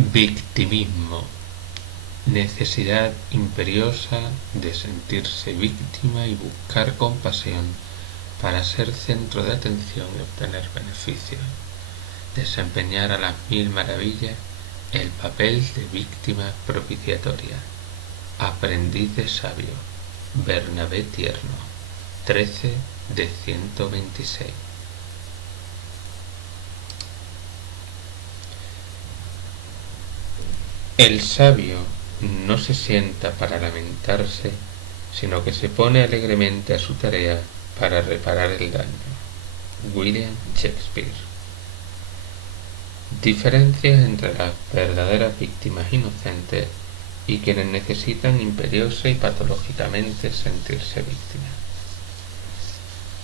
Victimismo: necesidad imperiosa de sentirse víctima y buscar compasión para ser centro de atención y obtener beneficios. Desempeñar a las mil maravillas el papel de víctima propiciatoria. Aprendiz de sabio. Bernabé Tierno, 13 de 126. El sabio no se sienta para lamentarse, sino que se pone alegremente a su tarea para reparar el daño. William Shakespeare. Diferencias entre las verdaderas víctimas inocentes y quienes necesitan imperiosa y patológicamente sentirse víctimas.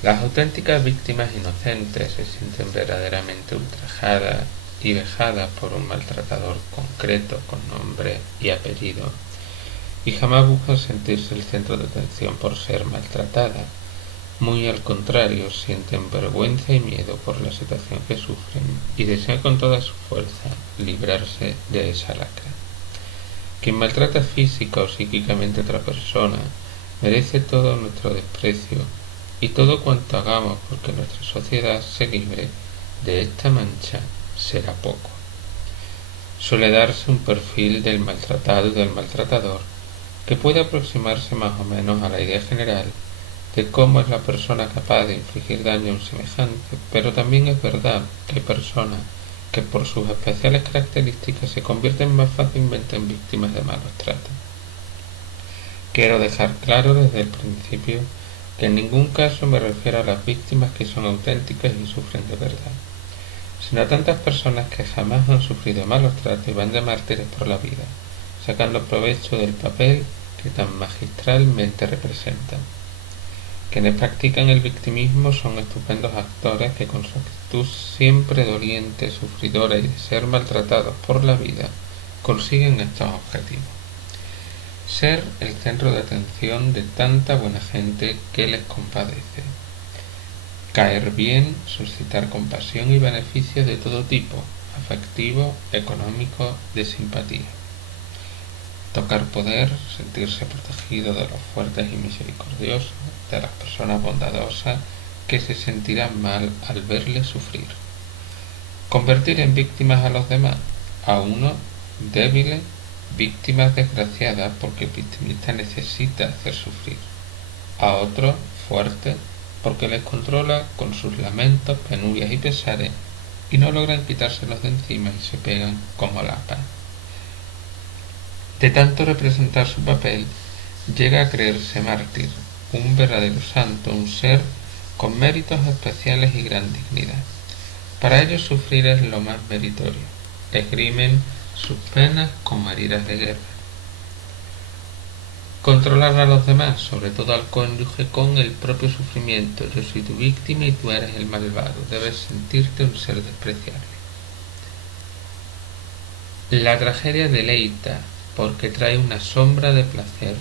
Las auténticas víctimas inocentes se sienten verdaderamente ultrajadas y vejadas por un maltratador concreto con nombre y apellido, y jamás buscan sentirse el centro de atención por ser maltratadas. Muy al contrario, sienten vergüenza y miedo por la situación que sufren y desean con toda su fuerza librarse de esa lacra. Quien maltrata física o psíquicamente a otra persona merece todo nuestro desprecio y todo cuanto hagamos porque nuestra sociedad se libre de esta mancha será poco. Suele darse un perfil del maltratado y del maltratador que puede aproximarse más o menos a la idea general de cómo es la persona capaz de infligir daño a un semejante, pero también es verdad que hay personas que por sus especiales características se convierten más fácilmente en víctimas de malos tratos. Quiero dejar claro desde el principio que en ningún caso me refiero a las víctimas que son auténticas y sufren de verdad, sino a tantas personas que jamás han sufrido malos tratos y van de mártires por la vida, sacando provecho del papel que tan magistralmente representan. Quienes practican el victimismo son estupendos actores que con su actitud siempre doliente, sufridora y de ser maltratados por la vida, consiguen estos objetivos. Ser el centro de atención de tanta buena gente que les compadece. Caer bien, suscitar compasión y beneficios de todo tipo, afectivo, económico, de simpatía. Tocar poder, sentirse protegido de los fuertes y misericordiosos, de las personas bondadosas que se sentirán mal al verles sufrir. Convertir en víctimas a los demás, a unos débiles, víctimas desgraciadas porque el victimista necesita hacer sufrir, a otros fuertes porque les controla con sus lamentos, penurias y pesares y no logran quitárselos de encima y se pegan como lapas. De tanto representar su papel, llega a creerse mártir, un verdadero santo, un ser con méritos especiales y gran dignidad. Para ellos sufrir es lo más meritorio. Esgrimen sus penas como heridas de guerra. Controlar a los demás, sobre todo al cónyuge, con el propio sufrimiento. Yo soy tu víctima y tú eres el malvado. Debes sentirte un ser despreciable. La tragedia deleita porque trae una sombra de placer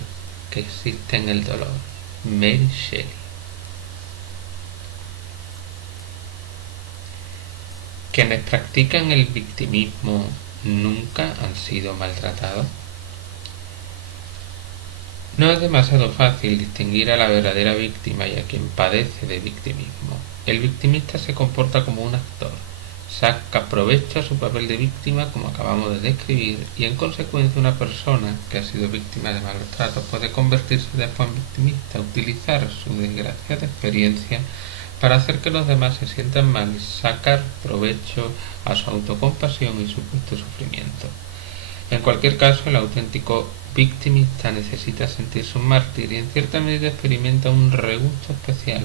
que existe en el dolor. Mary Shelley. Quienes practican el victimismo nunca han sido maltratados. No es demasiado fácil distinguir a la verdadera víctima y a quien padece de victimismo. El victimista se comporta como un actor, saca provecho a su papel de víctima como acabamos de describir y en consecuencia una persona que ha sido víctima de malos tratos puede convertirse después en victimista, utilizar su desgraciada experiencia para hacer que los demás se sientan mal y sacar provecho a su autocompasión y supuesto sufrimiento. En cualquier caso, el auténtico victimista necesita sentirse un mártir y en cierta medida experimenta un regusto especial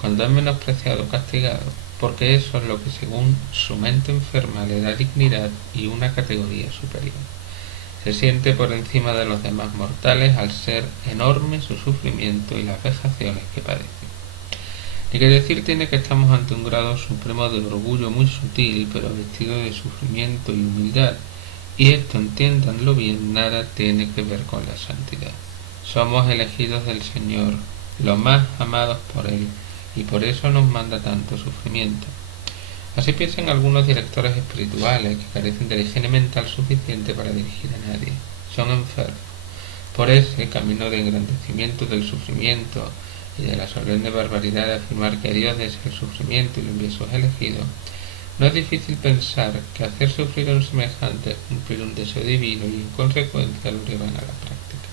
cuando es menospreciado o castigado, porque eso es lo que según su mente enferma le da dignidad y una categoría superior. Se siente por encima de los demás mortales al ser enorme su sufrimiento y las vejaciones que padece. Ni que decir tiene que estamos ante un grado supremo de orgullo muy sutil, pero vestido de sufrimiento y humildad, y esto, entiéndanlo bien, nada tiene que ver con la santidad. Somos elegidos del Señor, los más amados por Él, y por eso nos manda tanto sufrimiento. Así piensan algunos directores espirituales que carecen de la higiene mental suficiente para dirigir a nadie. Son enfermos. Por ese camino de engrandecimiento del sufrimiento y de la solemne barbaridad de afirmar que Dios desea el sufrimiento y lo envía a sus elegidos, no es difícil pensar que hacer sufrir a un semejante es cumplir un deseo divino y en consecuencia lo llevan a la práctica.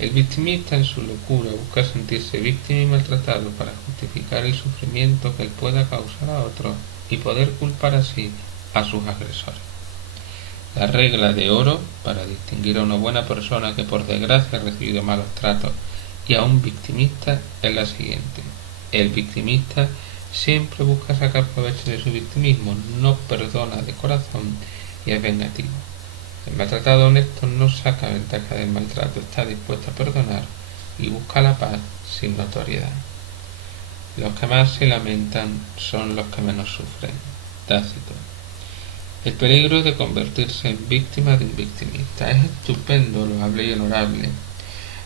El victimista en su locura busca sentirse víctima y maltratado para justificar el sufrimiento que él pueda causar a otros y poder culpar así a sus agresores. La regla de oro para distinguir a una buena persona que por desgracia ha recibido malos tratos y a un victimista es la siguiente: el victimista siempre busca sacar provecho de su victimismo, no perdona de corazón y es vengativo. El maltratado honesto no saca ventaja del maltrato, está dispuesto a perdonar y busca la paz sin notoriedad. Los que más se lamentan son los que menos sufren. Tácito. El peligro de convertirse en víctima de un victimista. Es estupendo, loable y honorable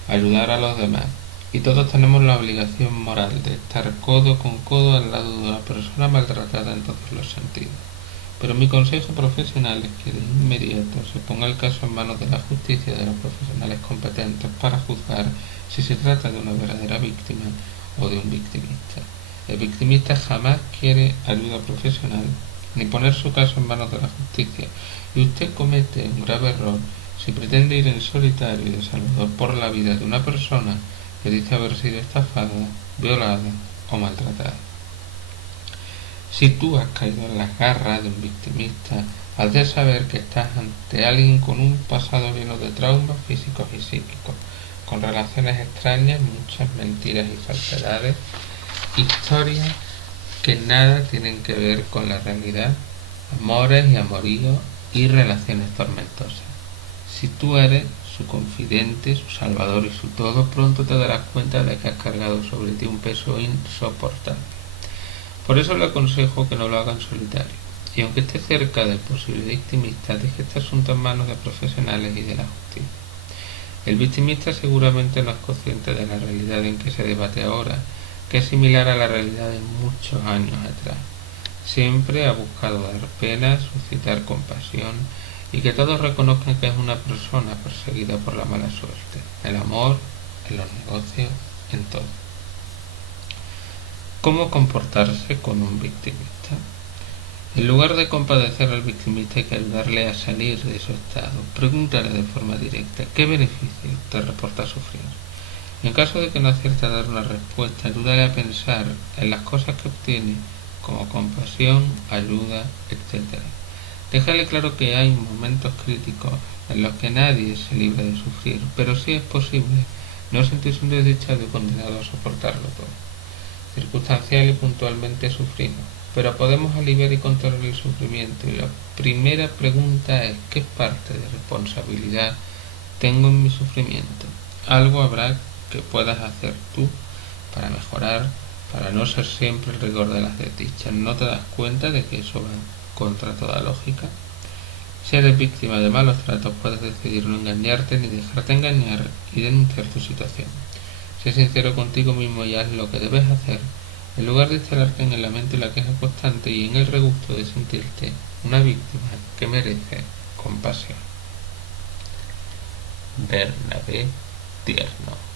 ayudar a los demás, y todos tenemos la obligación moral de estar codo con codo al lado de una persona maltratada en todos los sentidos. Pero mi consejo profesional es que de inmediato se ponga el caso en manos de la justicia y de los profesionales competentes para juzgar si se trata de una verdadera víctima o de un victimista. El victimista jamás quiere ayuda profesional ni poner su caso en manos de la justicia, y usted comete un grave error si pretende ir en solitario y de salvador por la vida de una persona que dice haber sido estafada, violada o maltratada. Si tú has caído en las garras de un victimista, has de saber que estás ante alguien con un pasado lleno de traumas físicos y psíquicos, con relaciones extrañas, muchas mentiras y falsedades, historias que nada tienen que ver con la realidad, amores y amoríos y relaciones tormentosas. Si tú eres su confidente, su salvador y su todo, pronto te darás cuenta de que has cargado sobre ti un peso insoportable. Por eso le aconsejo que no lo haga en solitario, y aunque esté cerca del posible victimista, deje este asunto en manos de profesionales y de la justicia. El victimista seguramente no es consciente de la realidad en que se debate ahora, que es similar a la realidad de muchos años atrás. Siempre ha buscado dar pena, suscitar compasión y que todos reconozcan que es una persona perseguida por la mala suerte, el amor, en los negocios, en todo. ¿Cómo comportarse con un victimista? En lugar de compadecer al victimista hay que ayudarle a salir de su estado. Pregúntale de forma directa qué beneficio te reporta sufrir. En caso de que no acierte a dar una respuesta, ayúdale a pensar en las cosas que obtiene, como compasión, ayuda, etc. Déjale claro que hay momentos críticos en los que nadie se libre de sufrir, pero sí es posible no sentirse un desdichado y condenado a soportarlo todo. Circunstancial y puntualmente sufrimos, pero podemos aliviar y controlar el sufrimiento, y la primera pregunta es: ¿qué parte de responsabilidad tengo en mi sufrimiento? Algo habrá que puedas hacer tú para mejorar, para no ser siempre el rigor de las desdichas. ¿No te das cuenta de que eso va contra toda lógica? Si eres víctima de malos tratos, puedes decidir no engañarte ni dejarte engañar y denunciar tu situación. Sé sincero contigo mismo y haz lo que debes hacer, en lugar de instalarte en el lamento y la queja constante y en el regusto de sentirte una víctima que merece compasión. Bernabé Tierno.